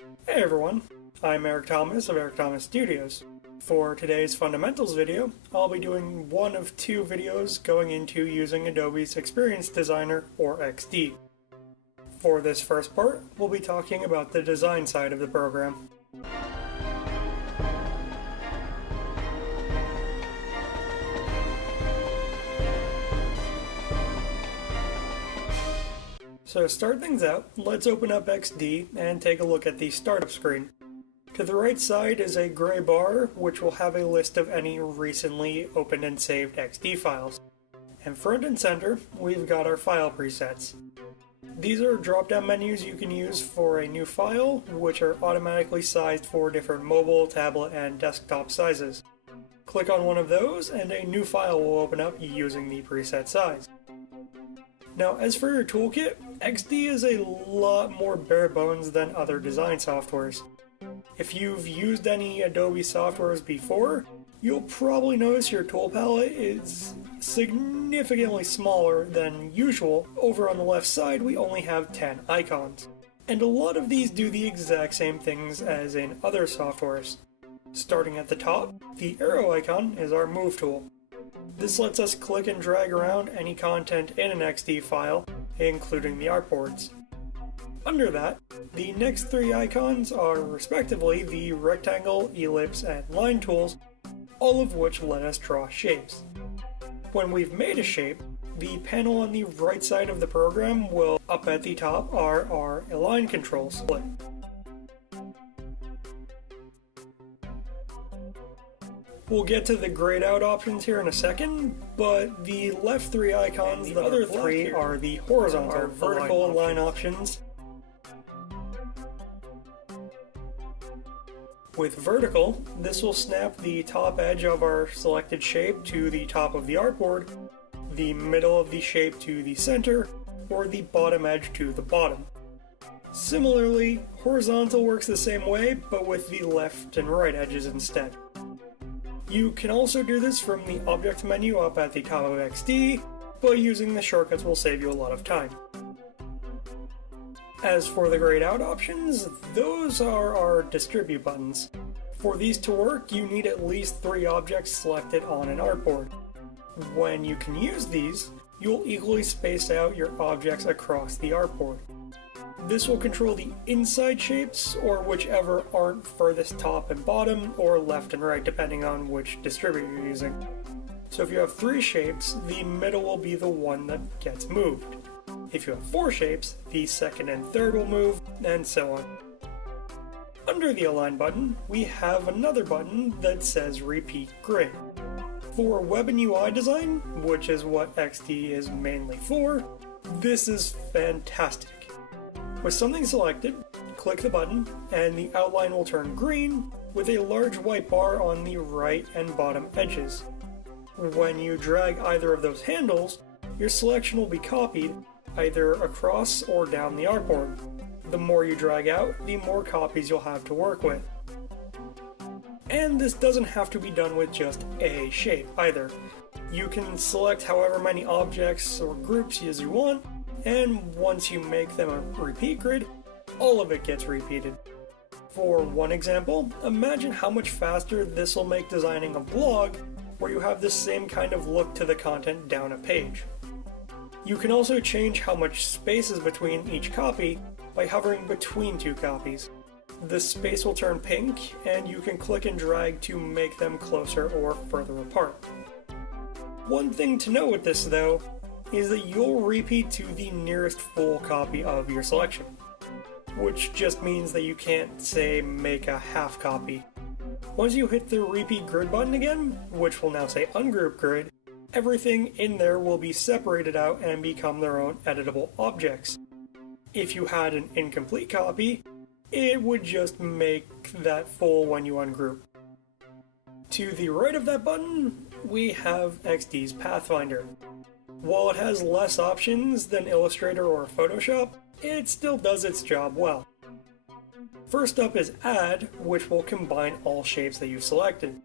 Hey everyone, I'm Eric Thomas of Eric Thomas Studios. For today's fundamentals video, I'll be doing one of two videos going into using Adobe's Experience Designer, or XD. For this first part, we'll be talking about the design side of the program. So to start things out, let's open up XD and take a look at the startup screen. To the right side is a gray bar which will have a list of any recently opened and saved XD files. And front and center, we've got our file presets. These are drop-down menus you can use for a new file, which are automatically sized for different mobile, tablet, and desktop sizes. Click on one of those and a new file will open up using the preset size. Now, as for your toolkit, XD is a lot more bare bones than other design softwares. If you've used any Adobe softwares before, you'll probably notice your tool palette is significantly smaller than usual. Over on the left side, we only have 10 icons. And a lot of these do the exact same things as in other softwares. Starting at the top, the arrow icon is our move tool. This lets us click and drag around any content in an XD file, including the artboards. Under that, the next three icons are respectively the rectangle, ellipse, and line tools, all of which let us draw shapes. When we've made a shape, the panel on the right side of the program will, up at the top, are our align controls. We'll get to the grayed out options here in a second, but the left three icons, the other three are the horizontal or vertical align options. With vertical, this will snap the top edge of our selected shape to the top of the artboard, the middle of the shape to the center, or the bottom edge to the bottom. Similarly, horizontal works the same way, but with the left and right edges instead. You can also do this from the Object menu up at the top of XD, but using the shortcuts will save you a lot of time. As for the grayed out options, those are our distribute buttons. For these to work, you need at least 3 objects selected on an artboard. When you can use these, you'll equally space out your objects across the artboard. This will control the inside shapes, or whichever aren't furthest top and bottom, or left and right depending on which distributor you're using. So if you have 3 shapes, the middle will be the one that gets moved. If you have 4 shapes, the second and third will move, and so on. Under the Align button, we have another button that says Repeat Grid. For web and UI design, which is what XD is mainly for, this is fantastic. With something selected, click the button, and the outline will turn green with a large white bar on the right and bottom edges. When you drag either of those handles, your selection will be copied either across or down the artboard. The more you drag out, the more copies you'll have to work with. And this doesn't have to be done with just a shape either. You can select however many objects or groups as you want, and once you make them a repeat grid, all of it gets repeated. For one example, imagine how much faster this will make designing a blog where you have the same kind of look to the content down a page. You can also change how much space is between each copy by hovering between 2 copies. The space will turn pink, and you can click and drag to make them closer or further apart. One thing to note with this though, is that you'll repeat to the nearest full copy of your selection, which just means that you can't, say, make a half copy. Once you hit the repeat grid button again, which will now say ungroup grid, everything in there will be separated out and become their own editable objects. If you had an incomplete copy, it would just make that full when you ungroup. To the right of that button, we have XD's Pathfinder. While it has less options than Illustrator or Photoshop, it still does its job well. First up is Add, which will combine all shapes that you've selected.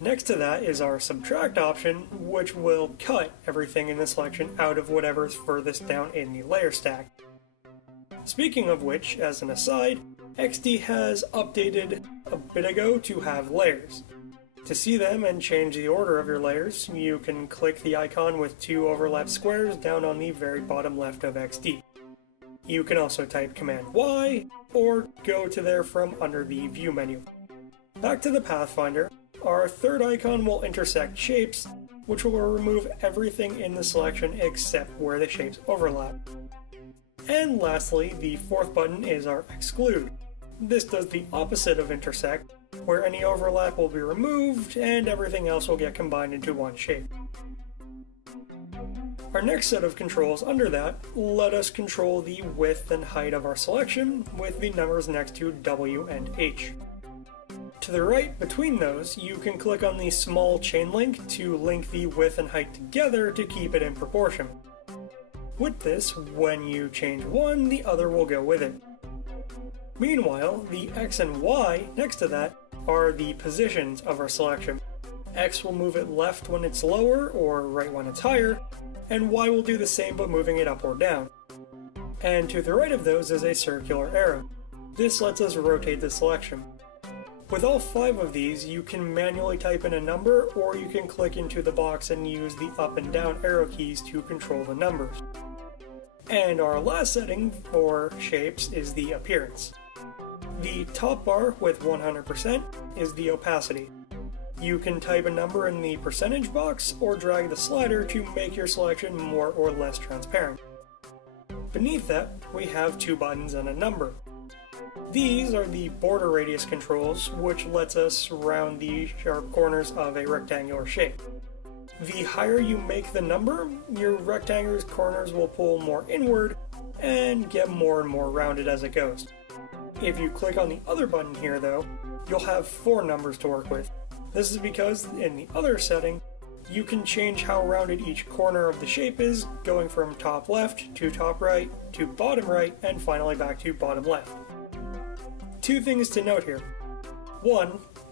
Next to that is our Subtract option, which will cut everything in the selection out of whatever's furthest down in the layer stack. Speaking of which, as an aside, XD has updated a bit ago to have layers. To see them and change the order of your layers, you can click the icon with 2 overlapped squares down on the very bottom left of XD. You can also type Command Y, or go to there from under the View menu. Back to the Pathfinder, our third icon will intersect shapes, which will remove everything in the selection except where the shapes overlap. And lastly, the fourth button is our Exclude. This does the opposite of intersect, where any overlap will be removed and everything else will get combined into one shape. Our next set of controls under that let us control the width and height of our selection with the numbers next to W and H. To the right between those, you can click on the small chain link to link the width and height together to keep it in proportion. With this, when you change one, the other will go with it. Meanwhile, the X and Y next to that are the positions of our selection. X will move it left when it's lower or right when it's higher, and Y will do the same but moving it up or down. And to the right of those is a circular arrow. This lets us rotate the selection. With all 5 of these, you can manually type in a number, or you can click into the box and use the up and down arrow keys to control the numbers. And our last setting for shapes is the appearance. The top bar with 100% is the opacity. You can type a number in the percentage box or drag the slider to make your selection more or less transparent. Beneath that, we have 2 buttons and a number. These are the border radius controls, which lets us round the sharp corners of a rectangular shape. The higher you make the number, your rectangular's corners will pull more inward and get more and more rounded as it goes. If you click on the other button here though, you'll have 4 numbers to work with. This is because in the other setting, you can change how rounded each corner of the shape is, going from top left to top right to bottom right and finally back to bottom left. 2 things to note here. 1,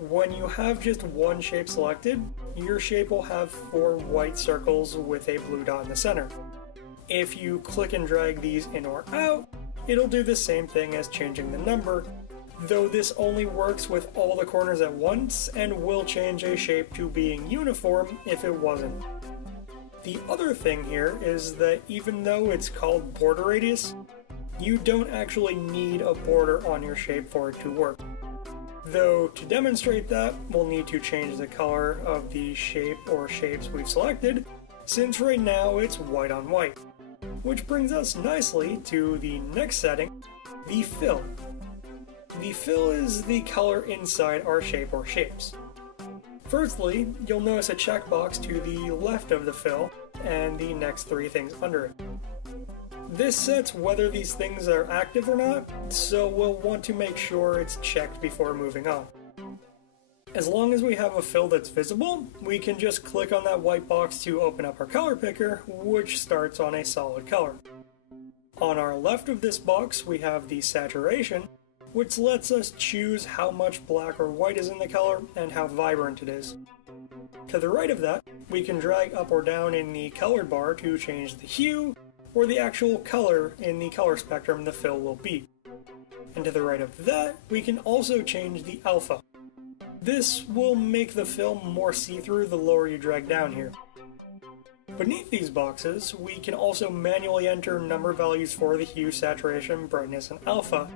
when you have just one shape selected, your shape will have 4 white circles with a blue dot in the center. If you click and drag these in or out, it'll do the same thing as changing the number, though this only works with all the corners at once and will change a shape to being uniform if it wasn't. The other thing here is that even though it's called border radius, you don't actually need a border on your shape for it to work. Though to demonstrate that, we'll need to change the color of the shape or shapes we've selected, since right now it's white on white. Which brings us nicely to the next setting, the fill. The fill is the color inside our shape or shapes. Firstly, you'll notice a checkbox to the left of the fill and the next 3 things under it. This sets whether these things are active or not, so we'll want to make sure it's checked before moving on. As long as we have a fill that's visible, we can just click on that white box to open up our color picker, which starts on a solid color. On our left of this box, we have the saturation, which lets us choose how much black or white is in the color and how vibrant it is. To the right of that, we can drag up or down in the colored bar to change the hue, or the actual color in the color spectrum the fill will be. And to the right of that, we can also change the alpha. This will make the fill more see-through the lower you drag down here. Beneath these boxes, we can also manually enter number values for the hue, saturation, brightness, and alpha.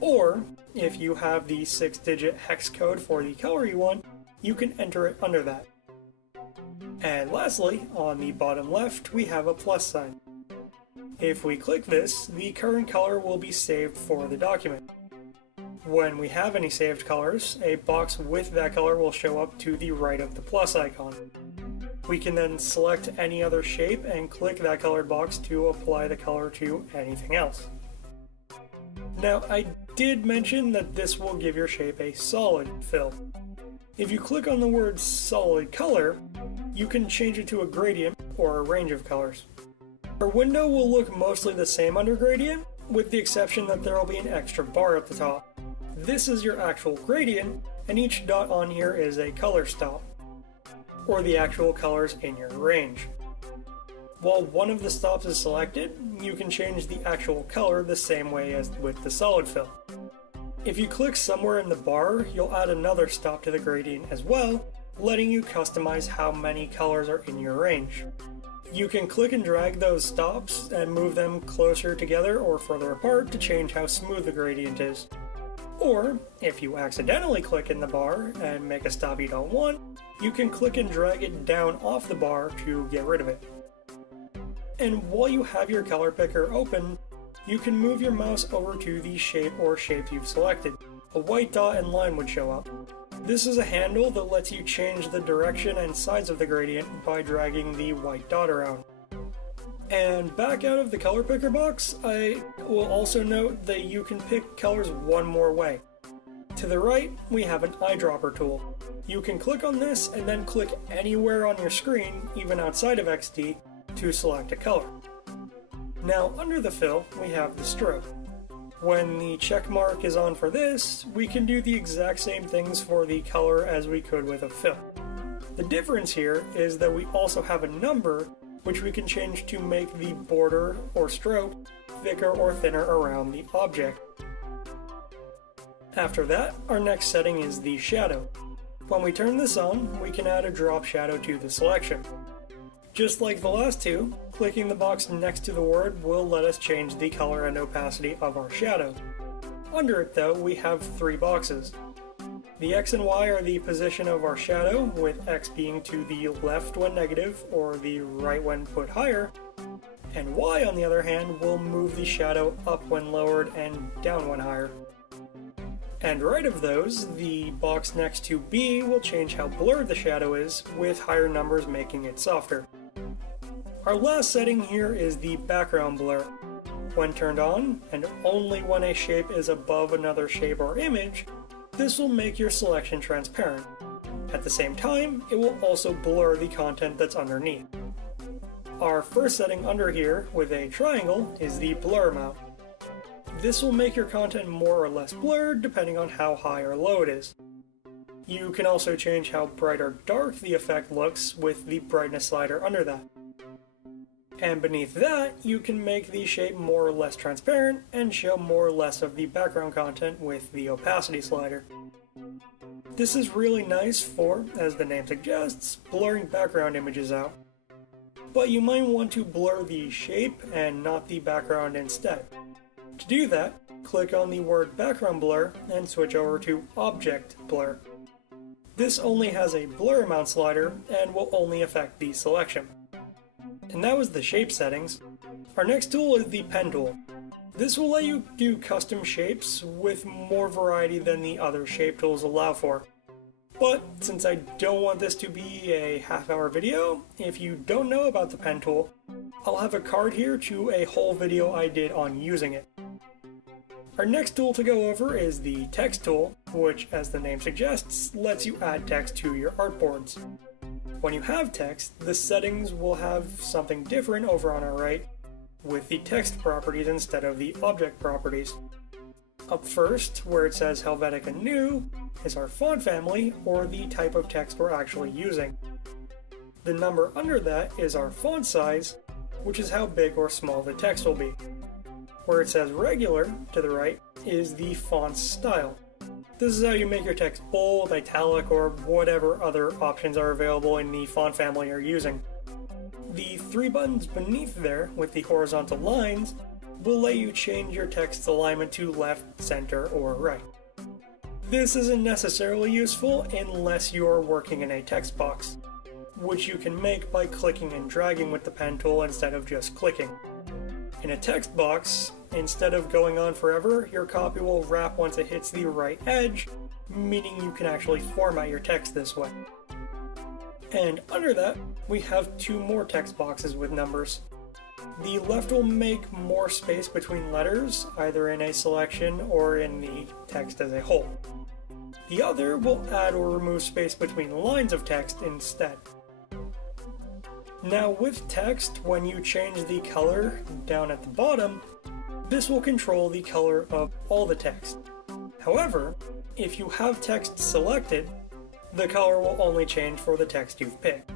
Or, if you have the 6-digit hex code for the color you want, you can enter it under that. And lastly, on the bottom left, we have a plus sign. If we click this, the current color will be saved for the document. When we have any saved colors, a box with that color will show up to the right of the plus icon. We can then select any other shape and click that colored box to apply the color to anything else. Now, I did mention that this will give your shape a solid fill. If you click on the word solid color, you can change it to a gradient or a range of colors. Our window will look mostly the same under gradient, with the exception that there will be an extra bar at the top. This is your actual gradient, and each dot on here is a color stop, or the actual colors in your range. While one of the stops is selected, you can change the actual color the same way as with the solid fill. If you click somewhere in the bar, you'll add another stop to the gradient as well, letting you customize how many colors are in your range. You can click and drag those stops and move them closer together or further apart to change how smooth the gradient is. Or, if you accidentally click in the bar and make a stop you don't want, you can click and drag it down off the bar to get rid of it. And while you have your color picker open, you can move your mouse over to the shape or shapes you've selected. A white dot and line would show up. This is a handle that lets you change the direction and size of the gradient by dragging the white dot around. And back out of the color picker box, I will also note that you can pick colors one more way. To the right, we have an eyedropper tool. You can click on this and then click anywhere on your screen, even outside of XD, to select a color. Now under the fill, we have the stroke. When the check mark is on for this, we can do the exact same things for the color as we could with a fill. The difference here is that we also have a number which we can change to make the border or stroke thicker or thinner around the object. After that, our next setting is the shadow. When we turn this on, we can add a drop shadow to the selection. Just like the last two, clicking the box next to the word will let us change the color and opacity of our shadow. Under it though, we have three boxes. The X and Y are the position of our shadow, with X being to the left when negative or the right when put higher, and Y on the other hand will move the shadow up when lowered and down when higher. And right of those, the box next to B will change how blurred the shadow is, with higher numbers making it softer. Our last setting here is the background blur. When turned on, and only when a shape is above another shape or image, this will make your selection transparent. At the same time, it will also blur the content that's underneath. Our first setting under here, with a triangle, is the blur amount. This will make your content more or less blurred depending on how high or low it is. You can also change how bright or dark the effect looks with the brightness slider under that. And beneath that, you can make the shape more or less transparent and show more or less of the background content with the opacity slider. This is really nice for, as the name suggests, blurring background images out. But you might want to blur the shape and not the background instead. To do that, click on the word background blur and switch over to object blur. This only has a blur amount slider and will only affect the selection. And that was the shape settings. Our next tool is the pen tool. This will let you do custom shapes with more variety than the other shape tools allow for. But since I don't want this to be a half-hour video, if you don't know about the pen tool, I'll have a card here to a whole video I did on using it. Our next tool to go over is the text tool, which, as the name suggests, lets you add text to your artboards. When you have text, the settings will have something different over on our right, with the text properties instead of the object properties. Up first, where it says Helvetica New, is our font family, or the type of text we're actually using. The number under that is our font size, which is how big or small the text will be. Where it says Regular, to the right, is the font style. This is how you make your text bold, italic, or whatever other options are available in the font family you're using. The three buttons beneath there, with the horizontal lines, will let you change your text's alignment to left, center, or right. This isn't necessarily useful unless you're working in a text box, which you can make by clicking and dragging with the pen tool instead of just clicking. In a text box, instead of going on forever, your copy will wrap once it hits the right edge, meaning you can actually format your text this way. And under that, we have two more text boxes with numbers. The left will make more space between letters, either in a selection or in the text as a whole. The other will add or remove space between lines of text instead. Now with text, when you change the color down at the bottom, this will control the color of all the text. However, if you have text selected, the color will only change for the text you've picked.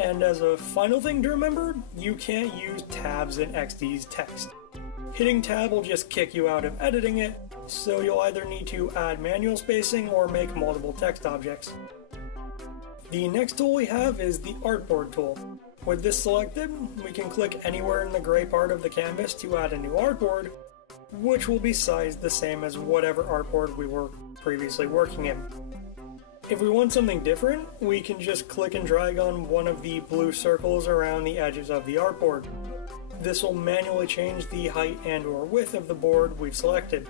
And as a final thing to remember, you can't use tabs in XD's text. Hitting tab will just kick you out of editing it, so you'll either need to add manual spacing or make multiple text objects. The next tool we have is the Artboard tool. With this selected, we can click anywhere in the gray part of the canvas to add a new artboard, which will be sized the same as whatever artboard we were previously working in. If we want something different, we can just click and drag on one of the blue circles around the edges of the artboard. This will manually change the height and/or width of the board we've selected.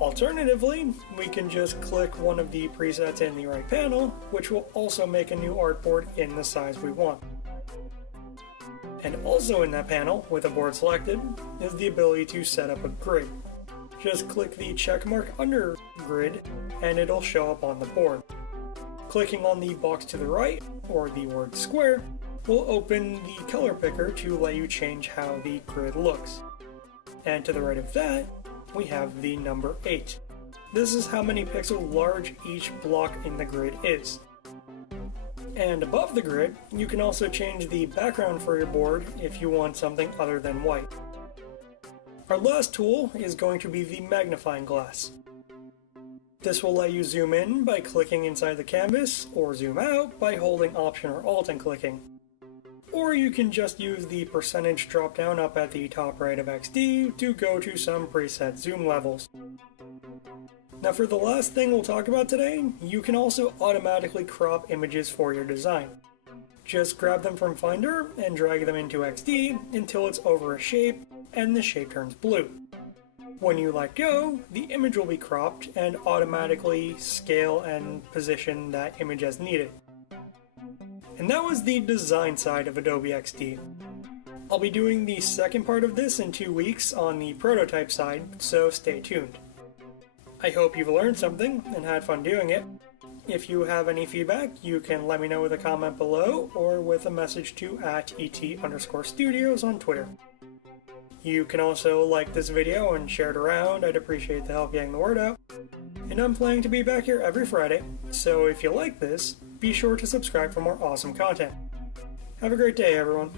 Alternatively, we can just click one of the presets in the right panel, which will also make a new artboard in the size we want. And also in that panel, with a board selected, is the ability to set up a grid. Just click the check mark under grid, and it'll show up on the board. Clicking on the box to the right, or the word square, will open the color picker to let you change how the grid looks. And to the right of that, we have the number 8. This is how many pixels large each block in the grid is. And above the grid, you can also change the background for your board if you want something other than white. Our last tool is going to be the magnifying glass. This will let you zoom in by clicking inside the canvas, or zoom out by holding Option or Alt and clicking. Or you can just use the percentage drop down up at the top right of XD to go to some preset zoom levels. Now for the last thing we'll talk about today, you can also automatically crop images for your design. Just grab them from Finder and drag them into XD until it's over a shape and the shape turns blue. When you let go, the image will be cropped and automatically scale and position that image as needed. And that was the design side of Adobe XD. I'll be doing the second part of this in 2 weeks on the prototype side, so stay tuned. I hope you've learned something and had fun doing it. If you have any feedback, you can let me know with a comment below or with a message to @ET_studios on Twitter. You can also like this video and share it around. I'd appreciate the help getting the word out. And I'm planning to be back here every Friday, so if you like this, be sure to subscribe for more awesome content. Have a great day, everyone.